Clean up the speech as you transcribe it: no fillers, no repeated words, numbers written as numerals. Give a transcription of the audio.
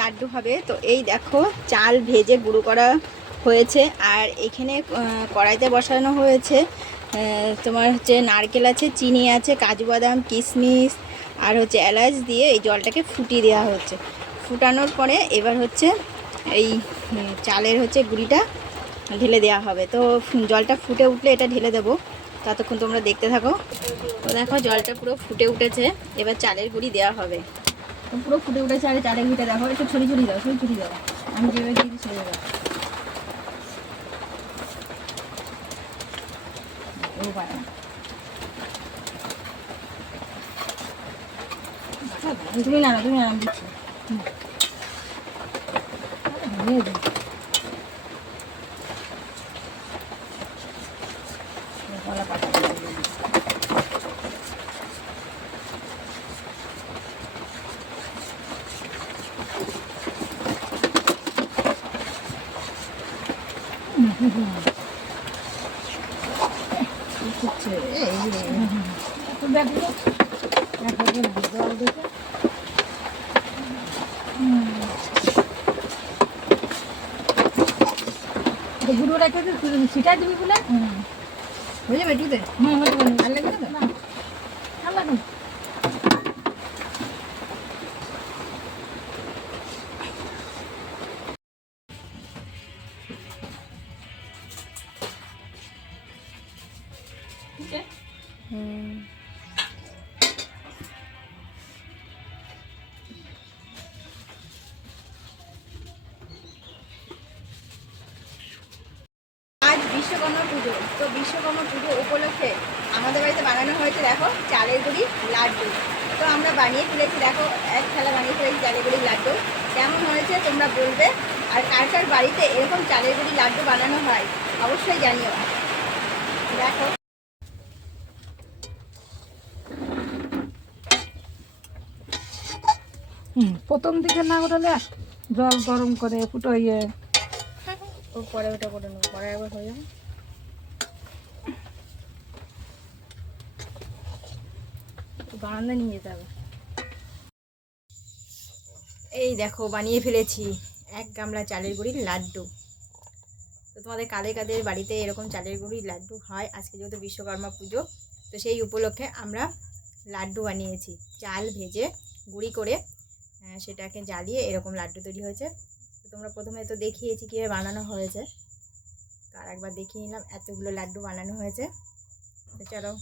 লাড্ডু হবে। তো এই দেখো চাল ভেজে গুঁড়ো করা হয়েছে, আর এখানে কড়াইতে বসানো হয়েছে তোমার হচ্ছে নারকেল আছে, চিনি আছে, কাজু বাদাম, কিশমিশ আর হচ্ছে এলাচ দিয়ে এই জলটাকে ফুটিয়ে দেওয়া হচ্ছে। ফুটানোর পরে এবার হচ্ছে এই চালের হচ্ছে গুঁড়িটা ঢেলে দেওয়া হবে। তো জলটা ফুটে উঠলে এটা ঢেলে দেবো, ততক্ষণ তোমরা দেখতে থাকো। তো দেখো জলটা পুরো ফুটে উঠেছে, এবার চালের গুঁড়ি দেওয়া হবে। তো পুরো ফুটে উঠেছে, আর চালের গুঁড়িটা দেখো, একটু ছড়ি ছড়ি দাও, ছড়ি দাও, আমি যেভাবে দিয়েছি ছড়িয়ে দাও। তুমি না আমি দিচ্ছি। গুঁড়ো রেখে ছিটাই দিবি বলে হয়ে যাবে এটুতে। আর লাগবে না, আর লাগবে। আজ বিশ্বকর্মা পুজো। তো বিশ্বকর্মা পুজো উপলক্ষে আমাদের বাড়িতে বানানো হয়েছে দেখো চালের গুঁড়ি লাড্ডু। তো আমরা বানিয়ে ফেলেছি, দেখো এক থালা বানিয়ে ফেলেছি চালের গুঁড়ি লাড্ডু। কেমন হয়েছে তোমরা বলবে, আর কার কার বাড়িতে এরকম চালের গুঁড়ি লাড্ডু বানানো হয় অবশ্যই জানিও। দেখো প্রথম দিকে না ওঠালে জল গরম করে ফুটোইয়ে পরে ওটা করে নেবো, পরে একবার হয়ে যাবে। বারান্দা নিয়ে যেতে হবে। এই দেখো বানিয়ে ফেলেছি এক গামলা চালের গুঁড়ির লাড্ডু। তো তোমাদের কাদের কাদের বাড়িতে এরকম চালের গুঁড়ির লাড্ডু হয়, আজকে যেহেতু বিশ্বকর্মা পুজো, তো সেই উপলক্ষে আমরা লাড্ডু বানিয়েছি। চাল ভেজে গুঁড়ি করে সেটাকে জ্বালিয়ে এরকম লাড্ডু তৈরি হয়েছে। তো তোমরা প্রথমে তো দেখিয়েছি কীভাবে বানানো হয়েছে, তো আর একবার দেখিয়ে নিলাম এতগুলো লাড্ডু বানানো হয়েছে। তো চলো